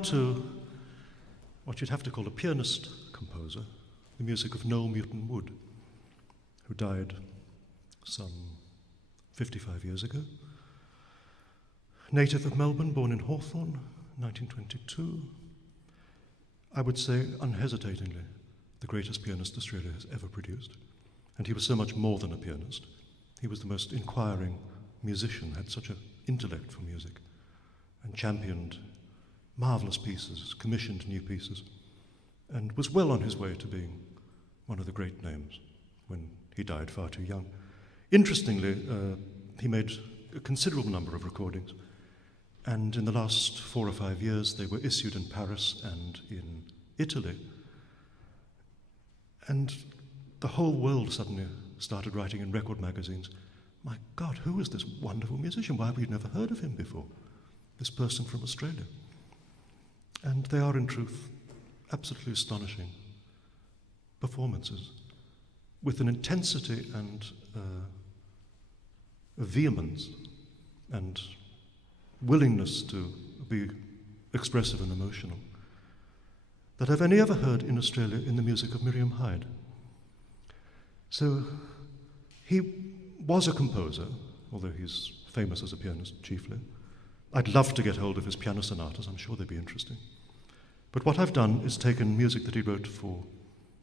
To what you'd have to call a pianist composer, the music of Noel Mewton-Wood, who died some 55 years ago. Native of Melbourne, born in Hawthorne, 1922. I would say unhesitatingly the greatest pianist Australia has ever produced. And he was so much more than a pianist. He was the most inquiring musician, had such an intellect for music, and championed marvelous pieces, commissioned new pieces, and was well on his way to being one of the great names when he died far too young. Interestingly, he made a considerable number of recordings, and in the last 4 or 5 years they were issued in Paris and in Italy. And the whole world suddenly started writing in record magazines, my God, who is this wonderful musician? Why have we never heard of him before? This person from Australia. And they are, in truth, absolutely astonishing performances with an intensity and a vehemence and willingness to be expressive and emotional that I've only ever heard in Australia in the music of Miriam Hyde. So he was a composer, although he's famous as a pianist chiefly. I'd love to get hold of his piano sonatas, I'm sure they'd be interesting. But what I've done is taken music that he wrote for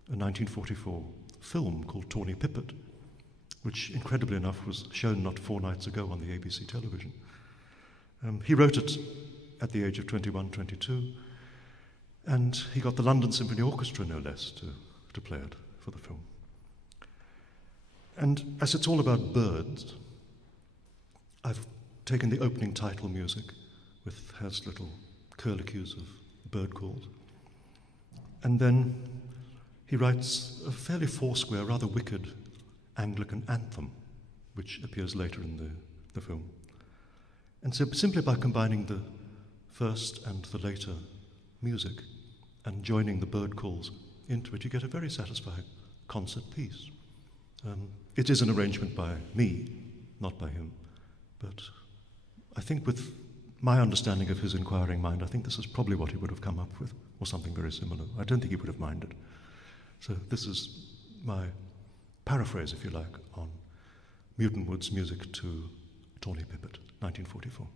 a 1944 film called Tawny, Pipit, which incredibly enough was shown not 4 nights ago on the ABC television. He wrote it at the age of 21, 22, and he got the London Symphony Orchestra, no less, to play it for the film. And as it's all about birds, I've taken the opening title music, which has little curlicues of bird calls. And then he writes a fairly foursquare, rather wicked Anglican anthem, which appears later in the film. And so simply by combining the first and the later music and joining the bird calls into it, you get a very satisfying concert piece. It is an arrangement by me, not by him, but I think with my understanding of his inquiring mind, I think this is probably what he would have come up with, or something very similar. I don't think he would have minded. So this is my paraphrase, if you like, on Mewton-Wood's music to Tawny Pipit, 1944.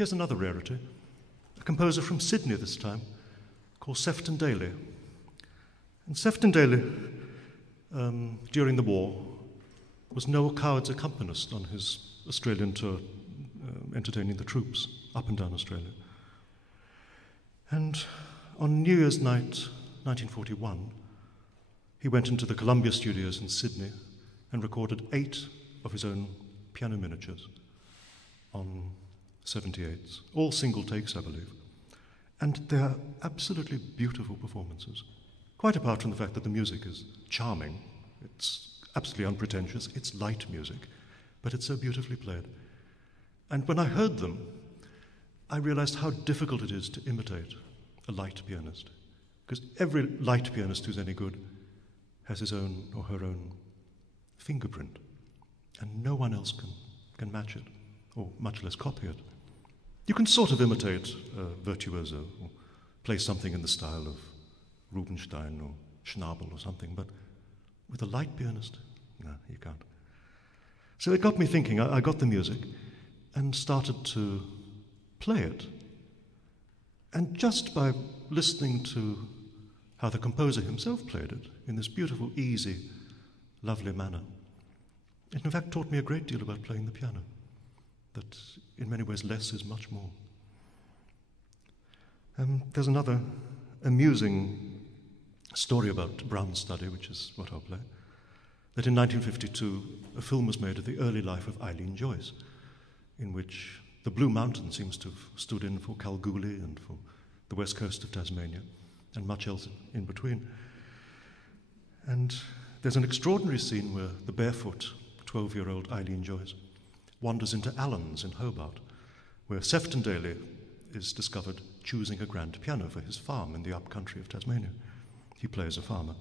here's another rarity, a composer from Sydney this time, called Seffan Daley. And Sefton Daley, during the war, was Noel Coward's accompanist on his Australian tour, entertaining the troops up and down Australia. And on New Year's night, 1941, he went into the Columbia Studios in Sydney and recorded 8 of his own piano miniatures on 78s, all single takes, I believe. And they're absolutely beautiful performances, quite apart from the fact that the music is charming. It's absolutely unpretentious. It's light music, but it's so beautifully played. And when I heard them, I realized how difficult it is to imitate a light pianist, because every light pianist who's any good has his own or her own fingerprint, and no one else can match it, or much less copy it. You can sort of imitate a virtuoso, or play something in the style of Rubinstein or Schnabel or something, but with a light pianist, no, you can't. So it got me thinking. I got the music and started to play it. And just by listening to how the composer himself played it in this beautiful, easy, lovely manner, it in fact taught me a great deal about playing the piano, that in many ways less is much more. There's another amusing story about Brown's study, which is what I'll play, that in 1952 a film was made of the early life of Eileen Joyce, in which the Blue Mountain seems to have stood in for Kalgoorlie and for the west coast of Tasmania, and much else in between. And there's an extraordinary scene where the barefoot 12-year-old Eileen Joyce wanders into Allen's in Hobart, where Sefton Daley is discovered choosing a grand piano for his farm in the upcountry of Tasmania. He plays a farmer.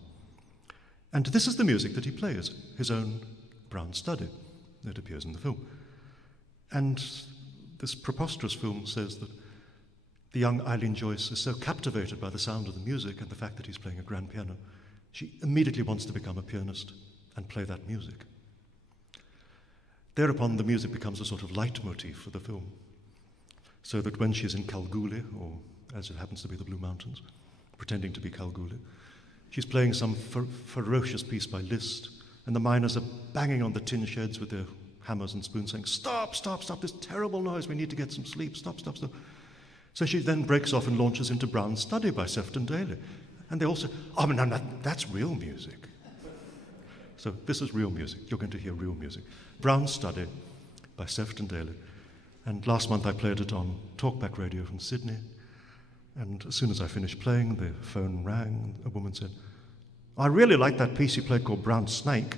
And this is the music that he plays, his own Brown study that appears in the film. And this preposterous film says that the young Eileen Joyce is so captivated by the sound of the music and the fact that he's playing a grand piano, she immediately wants to become a pianist and play that music. Thereupon, the music becomes a sort of leitmotif for the film, so that when she's in Kalgoorlie, or as it happens to be the Blue Mountains, pretending to be Kalgoorlie, she's playing some ferocious piece by Liszt, and the miners are banging on the tin sheds with their hammers and spoons, saying, "Stop, stop, stop, this terrible noise, we need to get some sleep, stop, stop, stop." So she then breaks off and launches into Brown's Study by Sefton Daley. And they all say, "Oh, no, that's real music." So this is real music. You're going to hear real music. Brown's Study by Sefton Daley. And last month I played it on Talkback Radio from Sydney. And as soon as I finished playing, the phone rang. A woman said, "I really like that piece you played called Brown Snake.